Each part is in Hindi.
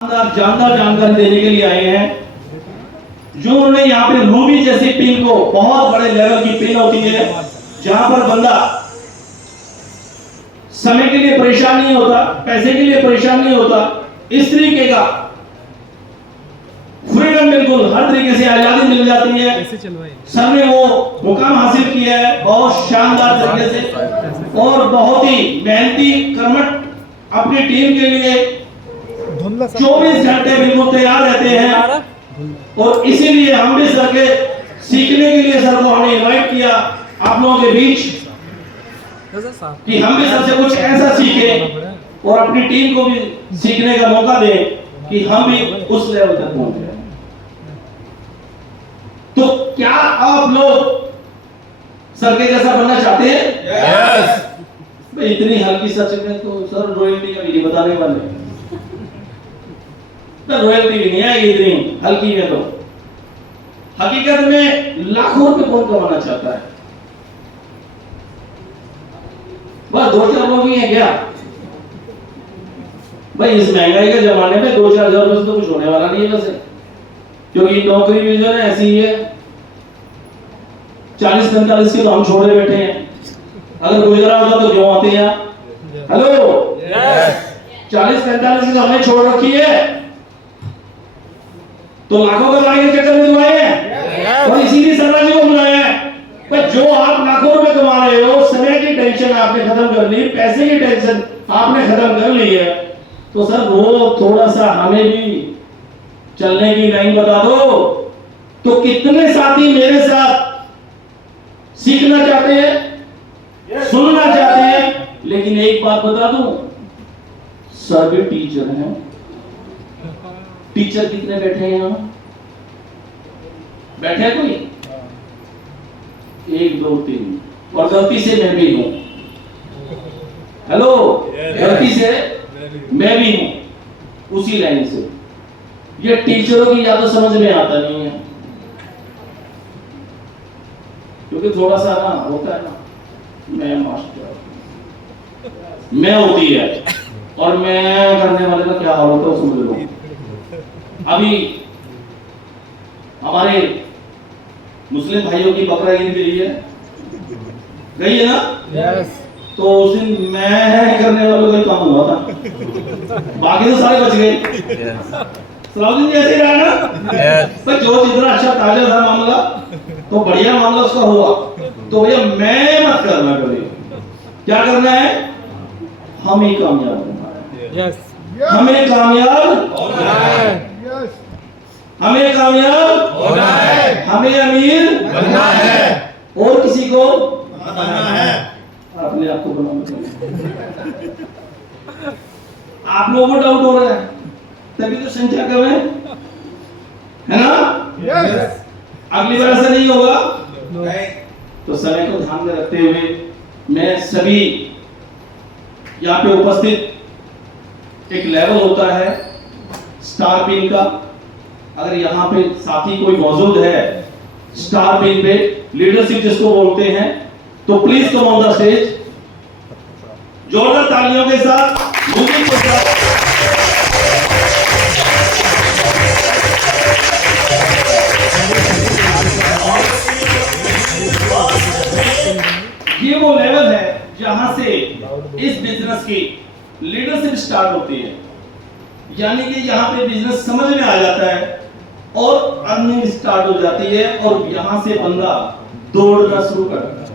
जानदार जानकारी देने के लिए आए हैं। जो उन्होंने यहाँ पे रूबी जैसी पिन को, बहुत बड़े लेवल की पिन होती है जहां पर बंदा समय के लिए परेशान नहीं होता, पैसे के लिए परेशान नहीं होता, इस तरीके का फ्रीडम, बिल्कुल हर तरीके से आजादी मिल जाती है। सर ने वो मुकाम हासिल किया है बहुत शानदार तरीके से और बहुत ही मेहनती कर्मठ अपनी टीम के लिए 24 घंटे बिल्कुल तैयार रहते हैं। और इसीलिए हम भी सर के सीखने के लिए सर को हमने इनवाइट किया आप लोगों के बीच कि हम भी सर से कुछ ऐसा सीखें और अपनी टीम को भी सीखने का मौका दें कि हम भी उस लेवल तक पहुंच जाए। तो क्या आप लोग सर के जैसा बनना चाहते हैं? यस। भाई इतनी हल्की सच में तो सर रॉयल्टी का भी बताने वाले रॉयल्टी भी नहीं आएगी इतनी हल्की में। तो हकीकत में लाखों रुपए कौन कमाना चाहता है? बस 2-4 लोग ही हैं क्या? भाई इस महंगाई के जमाने में 2-4 हजार रुपए से तो कुछ होने वाला नहीं है वैसे, क्योंकि नौकरी भी जो है ऐसी ही है। 40-45 के तो हम छोड़े बैठे हैं, अगर गुजरा होता तो क्यों आते हैं? हेलो, 40-45 की तो हमने छोड़ रखी है, तो लाखों कमाई के चक्कर में आए हैं और इसीलिए सरदार जी को बुलाया है। पर जो आप लाखों रुपए कमा रहे हो, समय की टेंशन आपने खत्म कर ली, पैसे की टेंशन आपने खत्म कर ली है, तो सर वो थोड़ा सा हमें भी चलने की लाइन बता दो। तो कितने साथी मेरे साथ सीखना चाहते हैं, सुनना चाहते हैं? लेकिन एक बात बता दूं, सर भी टीचर हैं। टीचर कितने बैठे हैं यहाँ? बैठे हैं कोई? 1 2 3 और गलती से मैं भी हूं। हेलो, गलती से मैं भी हूं उसी लाइन से। ये टीचरों की याद समझ में आता नहीं है, क्योंकि थोड़ा सा ना होता है ना, मैं मास्टर, मैं होती है और मैं करने वाले का क्या हाल होता है समझ लो। अभी हमारे मुस्लिम भाइयों की बकरा ईद गई है ना? यस। तो उस दिन मैं करने वालों का काम हुआ था, बाकी तो सारे बच गए। सलाउद्दीन जी ऐसे रहा ना? यस। पर जो जितना अच्छा ताजा था मामला, तो बढ़िया मामला उसका हुआ, तो भैया मैं मत करना कभी। क्या करना है? हमें कामयाब होना है। यस। हमें कामयाब होना है। हमें कामयाब होना है। हमें अमीर बनना है और किसी को बनाना है। अपने आप को बनाना। आप लोगों को डाउट हो रहा है, तभी तो संख्या कम है ना? यस। अगली बार ऐसा नहीं होगा। तो समय को ध्यान में रखते हुए मैं सभी यहाँ पे उपस्थित, एक लेवल होता है स्टार पिन का, अगर यहाँ पे साथी कोई मौजूद है स्टार पिन पे, लीडरशिप जिसको बोलते हैं, तो please come on the stage. जोरदार तालियों के साथ म्यूजिक के साथ। ये वो लेवल है जहां से इस बिजनेस की लीडरशिप स्टार्ट होती है, यानी कि यहाँ पे बिजनेस समझ में आ जाता है और अर्निंग स्टार्ट हो जाती है और यहां से बंदा दौड़ना शुरू करता है।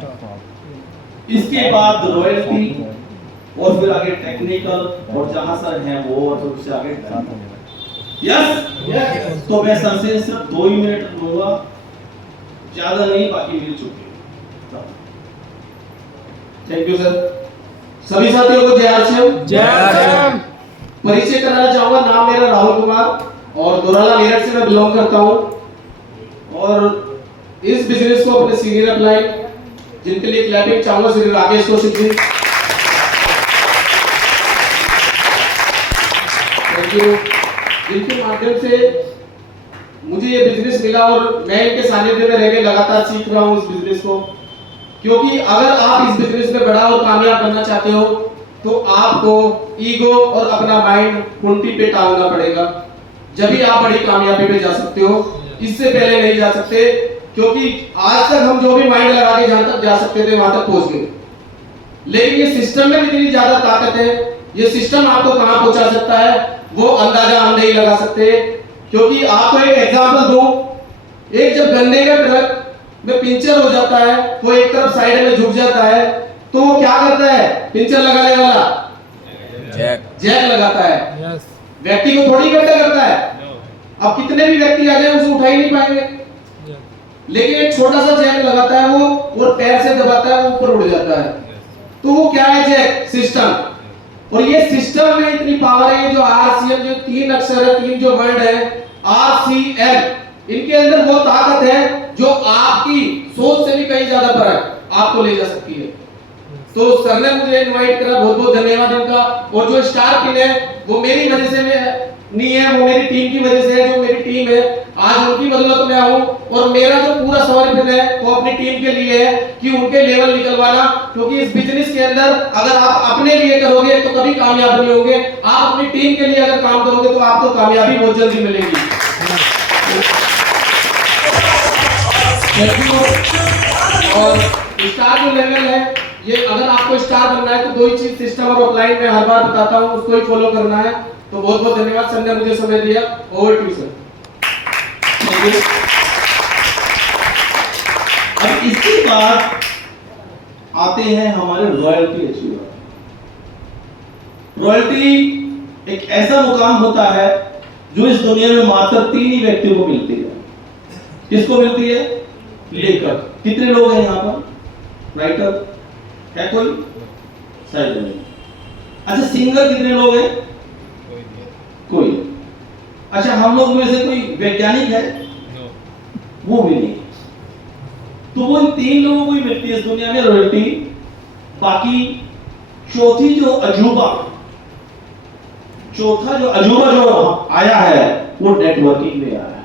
इसके बाद रॉयल्टी और फिर आगे टेक्निकल और जहां सर हैं वो और उससे आगे। यस। तो मैं सर से सिर्फ 2 ही मिनट लूंगा, ज्यादा नहीं, बाकी मिल चुके। Thank you sir. सभी साथियों को जय श्री। परिचय कराना चाहूंगा, नाम मेरा राहुल कुमार और दोराला मेरठ से मैं बिलोंग करता हूं और इस बिजनेस को अपने सीनियर अप्लाई, जिनके लिए क्लैपिंग चाहूंगा श्री राकेश कौशिक जी। थैंक यू, जिनके माध्यम से मुझे ये बिजनेस मिला और मैं इनके सानिध्य में रहकर लगातार सीख रहा हूं इस बिजनेस को। क्योंकि अगर आप इस बिजनेस में बड़ा और कामयाब बनना चाहते हो तो आपको ईगो और अपना माइंड कुंटी पे टालना पड़ेगा, जब भी आप बड़ी कामयाबी पे जा सकते हो। इससे पहले नहीं जा सकते, क्योंकि आज तक हम जो भी माइंड लगा के जहां तक जा सकते थे वहां तक पहुंच गए, लेकिन ये सिस्टम में इतनी ज्यादा ताकत है, ये सिस्टम आपको कहां पहुंचा सकता है वो अंदाजा हम नहीं लगा सकते। क्योंकि आपको एक एग्जांपल दूं, एक जब गन्ने का ट्रक में पंचर हो जाता है तो एक तरफ साइड में झुक जाता है, तो वो क्या करता है, पंचर लगाने वाला जैक लगाता है। व्यक्ति को थोड़ी इकट्ठा करता है। अब कितने भी व्यक्ति आ जाए उसे उठा ही नहीं पाएंगे, लेकिन एक छोटा सा जैक लगाता है वो, और पैर से दबाता है वो ऊपर उड़ जाता है। तो वो क्या है, जैक सिस्टम। और ये सिस्टम में इतनी पावर है, जो आरसीएम, जो 3 अक्षर है, 3 जो वर्ड है आरसीएम, इनके अंदर वो ताकत है जो आपकी सोच से भी कहीं ज्यादा पर आपको ले जा सकती है। तो सर ने मुझे इनवाइट करा, बहुत बहुत धन्यवाद इनका। और जो स्टार पिन है वो मेरी वजह से नहीं है, वो मेरी टीम की वजह से है। जो मेरी टीम है आज उनकी बदौलत में आऊं, और मेरा जो पूरा समर्पण है वो अपनी टीम के लिए है कि उनके लेवल निकलवाना। क्योंकि इस बिजनेस के अंदर अगर आप अपने लिए करोगे तो कभी कामयाब नहीं होगे, आप अपनी टीम के लिए अगर काम करोगे तो आपको कामयाबी बहुत जल्दी मिलेगी। और स्टार जो लेवल है, ये अगर आपको स्टार बनना है तो 2 ही चीज सिस्टम और ऑफलाइन में हर बार बताता हूं, उसको ही फॉलो करना है। तो बहुत बहुत धन्यवाद सर ने मुझे समय दिया। Over to sir. अब इसके बाद आते हैं हमारे रॉयल्टी अचीवर। रॉयल्टी एक ऐसा मुकाम होता है जो इस दुनिया में मात्र 3 ही व्यक्तियों को मिलती है। किसको मिलती है? लेखक। कितने लोग हैं यहाँ पर? राइटर है कोई? शायद नहीं। अच्छा, सिंगर कितने लोग हैं? कोई। अच्छा, हम लोग में से कोई वैज्ञानिक है? वो भी नहीं। तो वो इन 3 लोगों को ही मिलती है इस दुनिया में रॉयल्टी। बाकी चौथा जो अजूबा जो आया है वो नेटवर्किंग में आया है।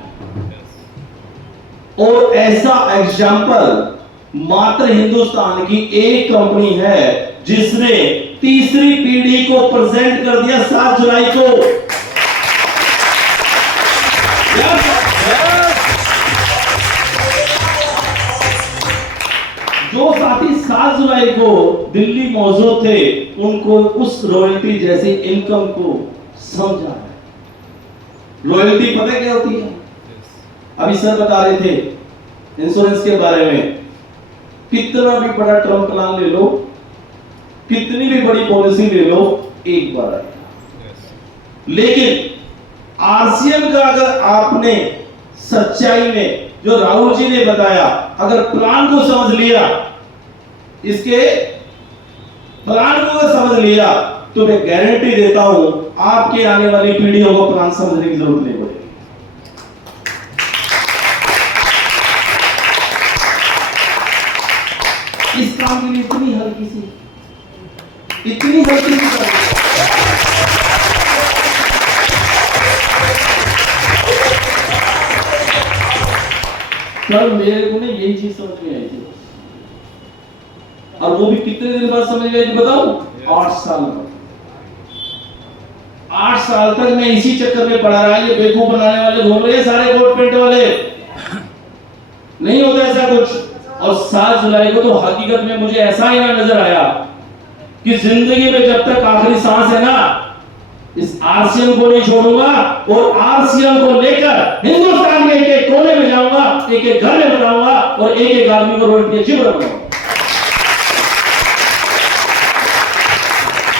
और ऐसा एग्जाम्पल मात्र हिंदुस्तान की एक कंपनी है जिसने तीसरी पीढ़ी को प्रेजेंट कर दिया 7 जुलाई को। जो साथी 7 जुलाई को दिल्ली मौजूद थे उनको उस रॉयल्टी जैसी इनकम को समझा है। रॉयल्टी पता क्या होती है? अभी सर बता रहे थे इंश्योरेंस के बारे में। कितना भी बड़ा टर्म प्लान ले लो, कितनी भी बड़ी पॉलिसी ले लो, एक बार आएगा। लेकिन आरसीएम का अगर आपने सच्चाई में जो राहुल जी ने बताया, अगर प्लान को समझ लिया, इसके प्लान को अगर समझ लिया, तो मैं गारंटी देता हूं आपके आने वाली पीढ़ियों को प्लान समझने की जरूरत नहीं पड़ेगी। इस काम के लिए इतनी हल्की सी कल मेरे को ना यही चीज समझ में आई थी, और वो भी कितने दिन बाद समझ में आई थी बताओ? 8 साल बाद। 8 साल तक मैं इसी चक्कर में पड़ा रहा। ये बेवकूफ बनाने वाले घूम रहे सारे कोट पेंट वाले, नहीं होता ऐसा कुछ। और 7 जुलाई को तो हकीकत में मुझे ऐसा ही ना नजर आया कि जिंदगी में जब तक आखिरी सांस है ना, इस आरसीएम को नहीं छोड़ूंगा, और आरसीएम को लेकर हिंदुस्तान के एक कोने में जाऊंगा, एक घर में बनाऊंगा, और एक आदमी को रॉयल्टी अचीवर बनाऊंगा।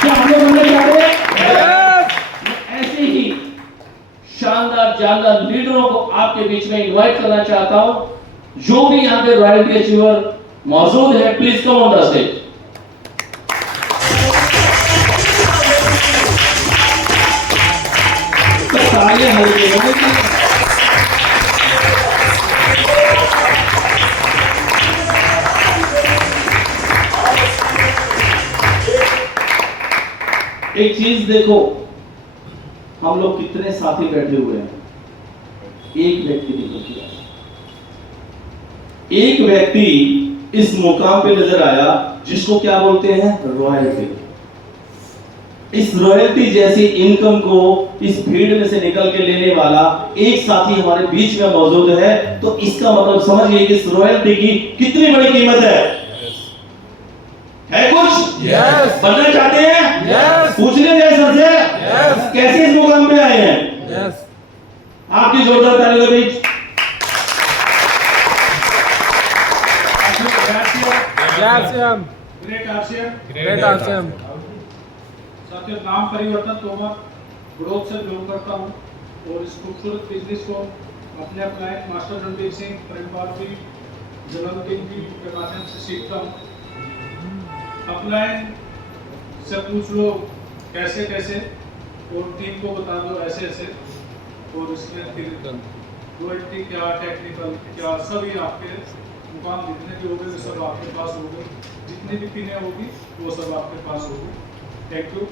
क्या हम लोग ऐसे ही शानदार जानदार लीडरों को आपके बीच में इनवाइट करना चाहता हूं। जो भी यहां पे रॉयल्टी अचीवर मौजूद है, please come on the stage. तालियां हल्की होंगी। एक चीज देखो, हम लोग कितने साथी बैठे हुए हैं, एक व्यक्ति नहीं किया। एक व्यक्ति इस मुकाम पे नजर आया जिसको क्या बोलते हैं? रॉयल्टी। इस रॉयल्टी जैसी इनकम को इस भीड़ में से निकल के लेने वाला एक साथी हमारे बीच में मौजूद है, तो इसका मतलब समझिए कि इस रॉयल्टी की कितनी बड़ी कीमत है कुछ? यस। बनना चाहते हैं? यस। पूछने जाए सर से यस। कैसे इस मुकाम पे आए हैं? यस। आपकी जोरदार तालियों के बीच Gracias. Great ASEAN. Great awesome. साथियों, नाम परिवर्तन तोमर ग्रोथ से बिलोंग करता हूँ और इस खूबसूरत बिजनेस को अपने क्लाइंट मास्टर रणबीर सिंह, प्रेमपाल जी, जलालुद्दीन जी के माध्यम से सीखता हूँ। अपलाइन से पूछ लो कैसे कैसे और टीम को बता दो ऐसे ऐसे, और इसमें फिर रॉयल्टी क्या, टेक्निकल क्या, सभी आपके मुकाम जितने भी होंगे वो सब आपके पास होंगे, जितनी भी पिने होगी वो सब आपके पास होगी। Thank you.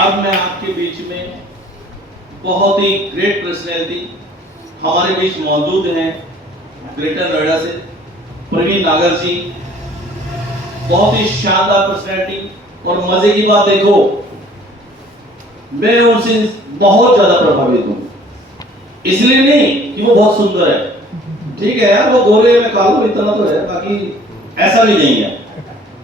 अब मैं आपके बीच में बहुत ही ग्रेट पर्सनैलिटी हमारे बीच मौजूद हैं, ग्रेटर नोएडा से प्रवीण नागर जी। बहुत ही शानदार पर्सनैलिटी, और मजे की बात देखो, मैं उनसे बहुत ज्यादा प्रभावित हूं। इसलिए नहीं कि वो बहुत सुंदर है, ठीक है यार, वो गोरे में कालो इतना तो है, बाकी ऐसा भी नहीं है।